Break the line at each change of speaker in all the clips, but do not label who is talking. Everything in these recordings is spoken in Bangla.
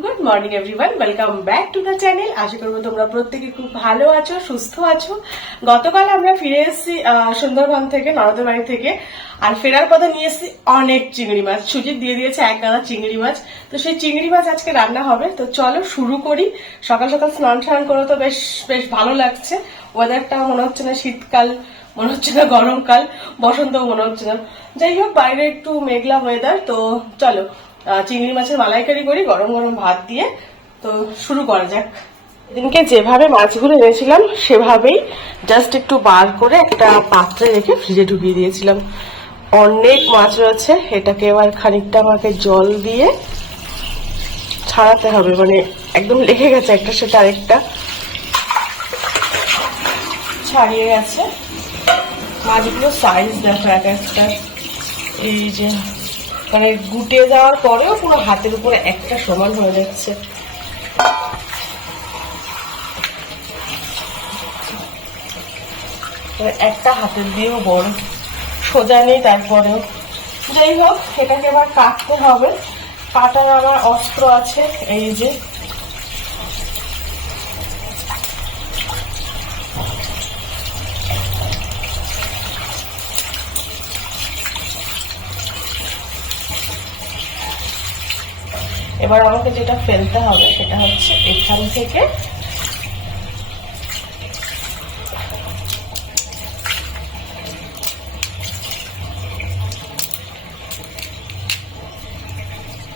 Good morning everyone welcome back to the channel আশা করব তোমরা প্রত্যেকে খুব ভালো আছো, সুস্থ আছো। গতকাল আমরা ফিরে এসেছি সুন্দরবন থেকে নরদের বাড়ি থেকে। আর ফেরার পথে নিয়ে এসেছি অনেক চিংড়ি মাছ। সুজিত দিয়ে দিয়েছে এক গাদা চিংড়ি মাছ। তো সেই চিংড়ি মাছ আজকে রান্না হবে। তো চলো শুরু করি। সকাল সকাল স্নান স্নান করে তো বেশ বেশ ভালো লাগছে। ওয়েদারটা মনে হচ্ছে না শীতকাল, মনে হচ্ছে না গরমকাল বসন্ত মনে হচ্ছে না। যাই হোক, বাইরে একটু মেঘলা ওয়েদার তো চলো। চিংড়ি মাছের মালাইকারি করি, গরম গরম ভাত দিয়ে। তো শুরু করা যাক। দিনকে যেভাবে মাছগুলো এনেছিলাম, সেভাবেই জাস্ট একটু বার করে একটা পাত্রে রেখে ফ্রিজে ঢুকিয়ে দিয়েছিলাম। অনেক মাছ রয়েছে, এটাকে এবার খানিকটা আমাকে জল দিয়ে ছাড়াতে হবে মানে একদম লেগে গেছে একটা সেটা আরেকটা। ছাড়িয়ে গেছে। মাছগুলো সাইজ দেখো, এক একটা। এই যে মানে গুটে যাওয়ার পরেও পুরো হাতের উপরে একটা সমান হয়ে যাচ্ছে। একটা হাতের দিয়েও বড়। সোজা নেই তারপরেও। যাই হোক, এটাকে আবার কাটতে হবে। কাটার আমার অস্ত্র আছে, এই যে। এবার আমাকে যেটা ফেলতে হবে সেটা হচ্ছে এখান থেকে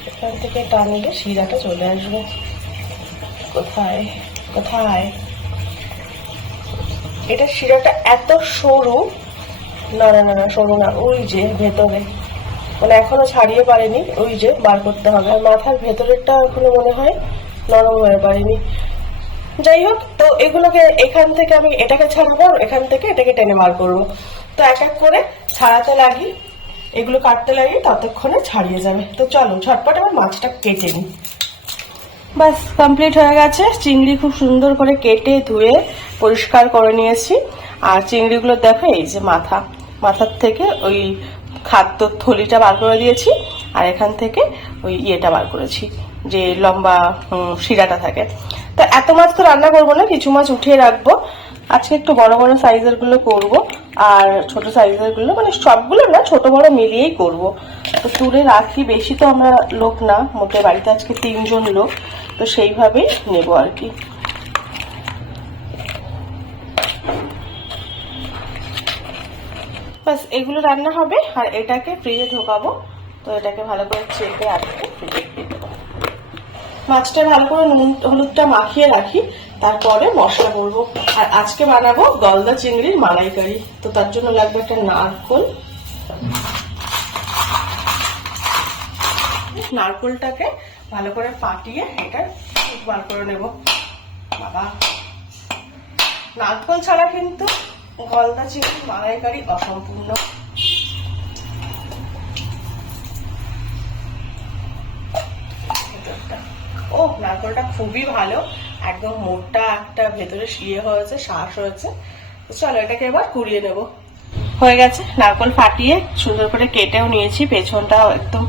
এখান থেকে টানলে শিরাটা চলে আসবে। কোথায়? কোথায়? এটা শিরাটা এত সরু। না না না, সরু না, ওই যে ভেতরে। মানে এখনও ছাড়িয়ে পারেনি, ওই যে বার করতে হবে। আর মাথার ভেতরেরটা এখনও মনে হয় নরম হয়ে পারেনি। যাই হোক, তো এগুলোকে এখান থেকে আমি এটাকে ছাড়াবো এখান থেকে এটাকে টেনে বার করব। তো এক এক করে ছাড়াতে লাগি, এগুলো কাটতে লাগি, ততক্ষণে ছাড়িয়ে যাবে। তো চলো, ঝটপট আমার মাছটা কেটে নিই। বাস কমপ্লিট হয়ে গেছে। চিংড়ি খুব সুন্দর করে কেটে ধুয়ে পরিষ্কার করে নিয়েছি। আর চিংড়িগুলো দেখো, এই যে মাথা। মাথার থেকে ওই খাদ্য থলিটা বার করে দিয়েছি, আর এখান থেকে ওই ইয়েটা বার করেছি, যে লম্বা শিরাটা থাকে। তো এত মাছ তো রান্না করব না, কিছু মাছ উঠিয়ে রাখব। আজকে একটু বড় বড় সাইজেরগুলো করব, আর ছোট সাইজেরগুলো মানে সবগুলো না, ছোট বড় মিলিয়েই করব। তো তুলে রাখি, বেশি তো আমরা লোক না, মোটে বাড়িতে আজকে তিনজন লোক, তো সেইভাবেই নেব আর কি। বাস এগুলো রান্না হবে আর এটাকে ফ্রিজে ঢোকাবো। তো এটাকে ভালো করে চেপে আটকে মাছটা ভালো করে নুন, হলুদটা মাখিয়ে রাখি, তারপরে মশলা করব আর আজকে বানাবো গলদা চিংড়ির মালাইকারি। তো তার জন্য লাগবে একটা নারকোল। নারকোলটাকে ভালো করে পাটিয়ে এটা বার করে নেব। বাবা। নারকোল ছাড়া কিন্তু গলদা চিংড়ির মালাইকারি অসম্পূর্ণ। ও, নারকলটা খুবই ভালো। একদম মোটা একটা ভেতরে ইয়ে হয়েছে, শ্বাস হয়েছে। চলো এটাকে এবার কুড়িয়ে নেব। হয়ে গেছে, নারকল ফাটিয়ে সুন্দর করে কেটেও নিয়েছি। পেছনটাও একদম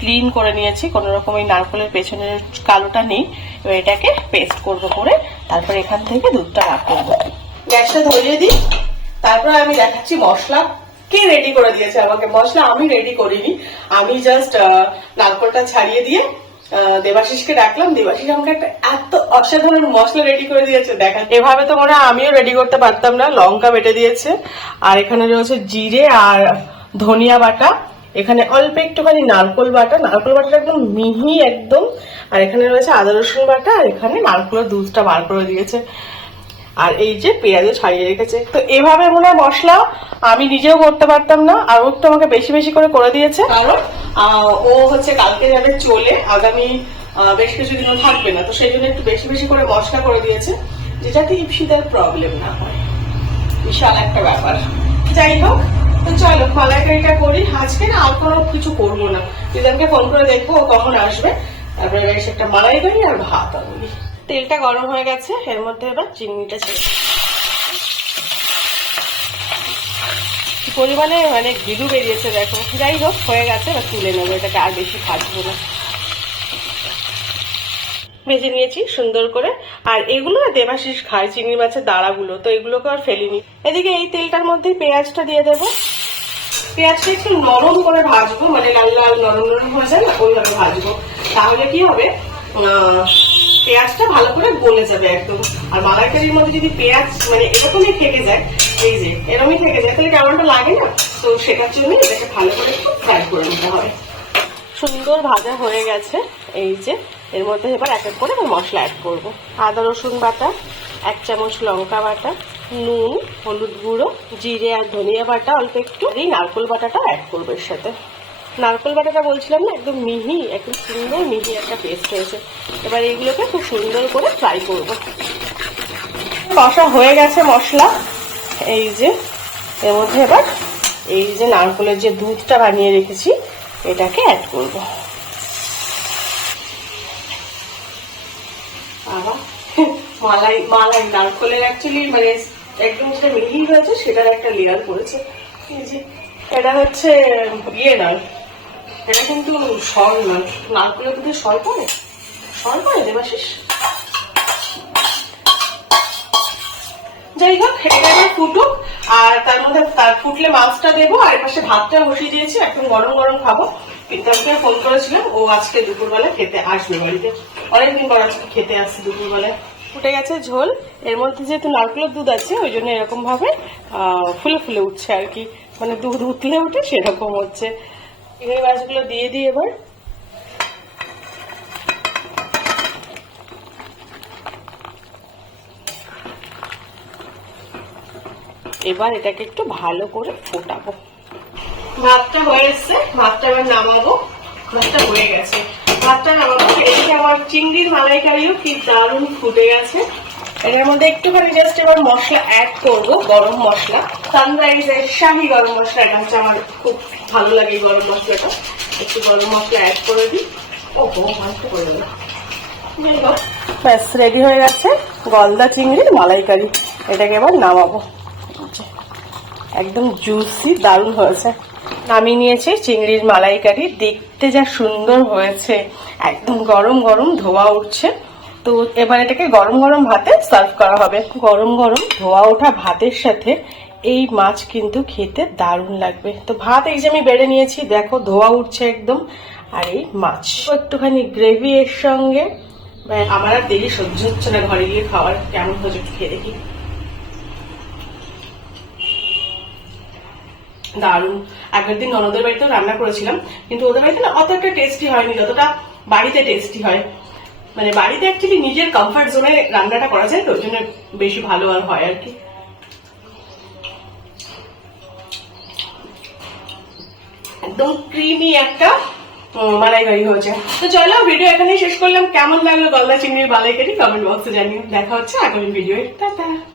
ক্লিন করে নিয়েছি। কোনো রকম এই নারকলের পেছনের কালোটা নেই। এবার এটাকে পেস্ট করব করে তারপর এখান থেকে দুধটা রাখ করব। গ্যাসটা ধরিয়ে দিই। তারপর আমি দেখাচ্ছি মশলা। কে রেডি করে দিয়েছে আমাকে? মশলা আমি রেডি করিনি। আমি জাস্ট নারকলটা ছাড়িয়ে দিয়ে দেবাশিসকে ডাকলাম দেবাশিস আমাকে একটা এত অসাধারণ মশলা রেডি করে দিয়েছে। দেখা এভাবে তো মনে আমিও রেডি করতে পারতাম না। লঙ্কা বেটে দিয়েছে। আর এখানে রয়েছে জিরে আর ধনিয়া বাটা। এখানে অল্প একটুখানি নারকোল বাটা। নারকোল বাটাটা একদম মিহি একদম। আর এখানে রয়েছে আদা রসুন বাটা। আর এখানে নারকোলের দুধটা বার করে দিয়েছে। আর এই যে পেঁয়াজও ছাড়িয়ে রেখেছে। তো এভাবে মনে হয় মশলা আমি নিজেও করতে পারতাম না, আর একটু আমাকে বেশি বেশি করে করে দিয়েছে। কারণ ও হচ্ছে কালকে যাবে চলে, আগামী বেশ কিছুদিনও থাকবে না, তো সেই জন্য একটু বেশি বেশি করে মশলা করে দিয়েছে যেটাতে ইপসিদের প্রবলেম না হয়। বিশাল একটা ব্যাপার। যাই হোক, তো চলো মালাইকারিটা করি। আজকে না আর কোনো কিছু করব না। দিদাকে ফোন করে দেখব ও কখন আসবে। তারপরে বেশ একটা মালাইকারি আর ভাত আনবি। তেলটা গরম হয়ে গেছে, এর মধ্যে এবার চিনিটা ছেড়ে পরিমাণে মানে গিলু বেরিয়েছে, দেখো। যাই হোক, হয়ে গেছে, এবার তুলে নেব, এটাকে আর বেশি ভাজবো না। ভেজে নিয়েছি, সুন্দর করে। আর এগুলো না, দেবাশিস খায়, চিংড়ি মাছের দাঁড়াগুলো তো এগুলোকে আর ফেলিনি। এদিকে এই তেলটার মধ্যে পেঁয়াজটা দিয়ে দেবো। পেঁয়াজটা একটু নরম করে ভাজবো মানে লাল লাল নরম নরম হয়ে যায় না, ওইভাবে ভাজবো। তাহলে কি হবে? পেঁয়াজটা ভালো করে গলে যাবে একদম। আর মালাইকারির মধ্যে যদি পেঁয়াজ মানে এরকমই থেকে যায়, এই যে, এরকমই থেকে যায়, তাহলে কেমনটা লাগে না? তো সেটার জন্য এটাকে ভালো করে একটু ফ্রাই করে নিতে হবে। সুন্দর ভাজা হয়ে গেছে, এই যে, এর মধ্যে এবার এক এক করে আমি মশলা অ্যাড করব। আদা, রসুন বাটা, এক চামচ লঙ্কা বাটা, নুন, হলুদ গুঁড়ো, জিরে আর ধনিয়া বাটা, অল্প একটু এই নারকোল বাটাটা অ্যাড করব এর সাথে। নারকোল বাটাটা বলছিলাম না, একদম মিহি, একদম সুন্দর মিহি একটা পেস্ট হয়েছে। এবার এইগুলোকে খুব সুন্দর করে ফ্রাই করব। কষা হয়ে গেছে মশলা। এই যে, এর মধ্যে এবার এই যে নারকোলের যে দুধটা বানিয়ে রেখেছি, এটাকে অ্যাড করব। মালাই মালাই, নারকলের অ্যাকচুয়ালি মানে একদম যেটা মিহি হয়েছে, সেটার একটা লেয়ার করেছে। এই যে, এটা হচ্ছে ইয়ে নয় এটা কিন্তু সর নয়। নারকলের দুধে সর পড়ে? সর পড়ে দেবাশিস? যাই হোক এটা এবার ফুটুক আর তার মধ্যে তার ফুটলে মাছটা দেবো, আর পাশে ভাতটা বসিয়ে দিয়েছি একদম গরম গরম খাব। পিন্তাকে ফোন করেছিলাম, ও আজকে দুপুরবেলা খেতে আসবে বাড়িতে। অনেকদিন পর আজকে খেতে আসছে দুপুরবেলায়। ফুটে গেছে ঝোল, এর মধ্যে যেহেতু নারকেলের দুধ আছে, ওই জন্য এরকম ভাবে ফুলে ফুলে উঠছে আর কি। মানে দুধ উতলে উঠে সেরকম হচ্ছে। চিংড়ি মাছগুলো দিয়ে দিই এবার। এবার এটাকে একটু ভালো করে ফোটাবো। ভাতটা হয়ে এসছে, ভাতটা এবার নামাবো। ভাতটা হয়ে গেছে। ভাতটা নামাবো। এদিকে আমার চিংড়ির মালাইকারিও কি দারুণ ফুটে গেছে। এটার মধ্যে একটুখানি জাস্ট এবার মশলা অ্যাড করব, গরম মশলা। সানরাইজের শাহি গরম মশলা, এটা হচ্ছে আমার খুব ভালো লাগে গরম মশলাটা। একটু গরম মশলা অ্যাড করে দিই। ও ভালো করে দিলাম। ব্যাস রেডি হয়ে গেছে। গলদা চিংড়ির মালাইকারি। এটাকে এবার নামাবো। একদম জুসি দারুণ হয়েছে। নামিয়ে নিয়েছি চিংড়ির মালাইকারি। দেখতে যা সুন্দর হয়েছে। একদম গরম গরম ধোয়া উঠছে। তো এবার এটাকে গরম গরম ভাতে সার্ভ করা হবে। গরম গরম ধোয়া ওঠা ভাতের সাথে এই মাছ কিন্তু খেতে দারুণ লাগবে। তো ভাত এই যে আমি বেড়ে নিয়েছি, দেখো ধোয়া উঠছে একদম। আর এই মাছ। একটুখানি গ্রেভি এর সঙ্গে আমার আর দেরি সহ্য হচ্ছে না ঘরে গিয়ে খাওয়ার। কেমন হচ্ছে একটু খেয়ে দেখি। দারুণ। আগের দিন ননদের বাড়িতেও রান্না করেছিলাম, কিন্তু ওদের বাড়িতে না অত একটা টেস্টি হয়নি, যতটা বাড়িতে টেস্টি হয়। মানে বাড়িতে অ্যাকচুয়ালি নিজের কমফর্ট জোনে রান্নাটা করা যায়, তো ওই জন্য বেশি ভালো আর হয় আর কি। একদম ক্রিমি একটা মালাইকারি হয়েছে। তো চলো ভিডিও এখানেই শেষ করলাম। কেমন লাগল গলদা চিংড়ির মালাইকারি? কমেন্ট বক্সে জানিয়ে দেখা হচ্ছে আগামী ভিডিও টাটা!